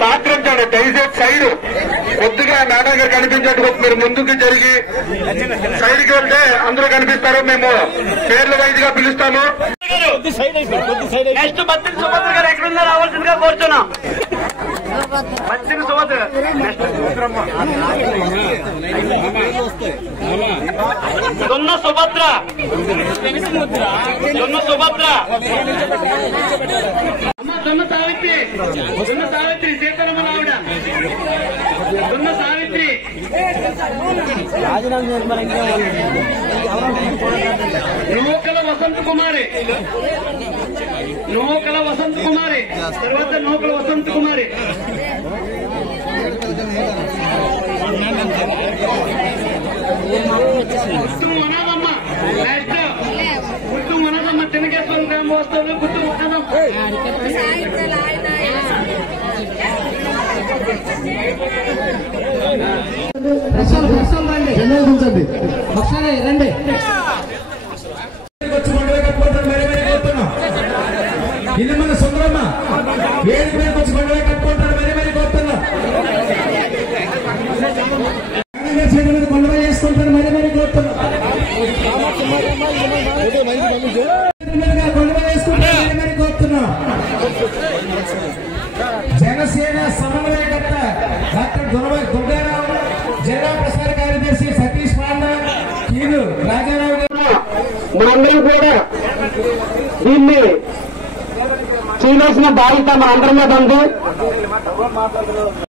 సహకరించండి దయచేసి సైడ్ కొద్దిగా మేడం గారు కనిపించేట్టుకు మీరు ముందుకు జరిగి సైడ్కి వెళ్తే అందరూ కనిపిస్తారు. మేము పేర్ల వైజ్ గా పిలుస్తాము. నెక్స్ట్ బత్తిన సుభద్ర గారు ఎక్కడున్నా రావాల్సిందిగా కోరుతున్నాం. బత్తిన సుభద్ర దున్న సుభద్ర దున్న సుభద్ర అమ్మ దున్న సావిత్రి సీతారామన్ ఆవిడ దున్న సావిత్రి నూకల వసంత కుమారి తర్వాత నూకల వసంత కుమారి వనదమ్మ నెక్స్ట్ గుర్తు వనదమ్మ చిన్నకేశ్వరం గ్రామం వస్తుంది. గుర్తు వనదమ్మ రండి ఇది మన సుందరమ్మ వేడి పేరుకి వచ్చి పండుగ కట్టుకుంటారు. మరి కోరుతున్నా పండుగ చేసుకుంటారు. మరి కోరుతున్నా పండుగ చేసుకుంటారు. మరి కోరుతున్నా జనసేన సమన్వయకర్త డాక్టర్ దుర్గారావు, జిల్లా ప్రసార కార్యదర్శి సతీష్ పాండా, కీలు రాజారావు గారు మనందరం కూడా దీన్ని చేయవలసిన బాధ్యత మనందరం మీద ఉంది.